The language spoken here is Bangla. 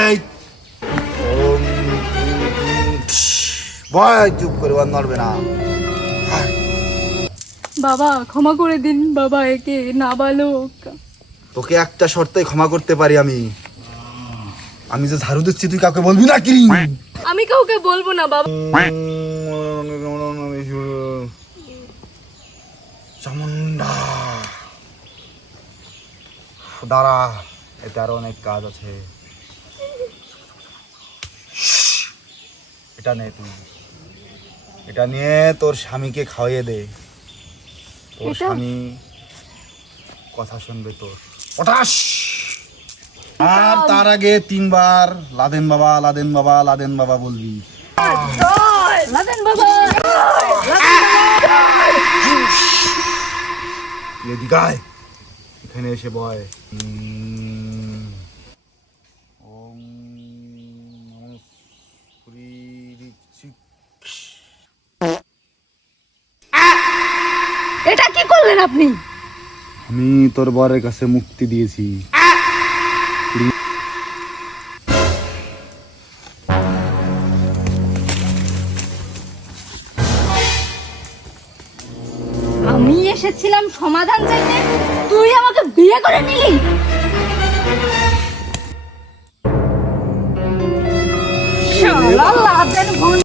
এই। ভয় চুপ করে আর নড়বে না। বাবা ক্ষমা করে দিন বাবা একে নাবালক তোকে একটা শর্তে ক্ষমা করতে পারি আমি। আমি যে ঝাড়ু দিচ্ছি তুই কাউকে বলবি না কি? আমি কাউকে বলব না বাবা। চামুন্ডা দাঁড়া এতে আরও অনেক কাজ আছে। এটা নে তুই। এটা নিয়ে তোর স্বামীকে খাওয়িয়ে দে। তোর স্বামী কথা শুনবে তোর। পটাশ! আর তার আগে তিনবার লাদেন বাবা লাদেন বাবা লাদেন বাবা বলবি। লাদেন বাবা তুই এদিকে আয়। এখানে এসে বয়। করলেন আপনি। আমি তোর বরের কাছে মুক্তি দিয়েছি। আমি এসেছিলাম সমাধান চাইতে। তুই আমাকে বিয়ে করে নিলি।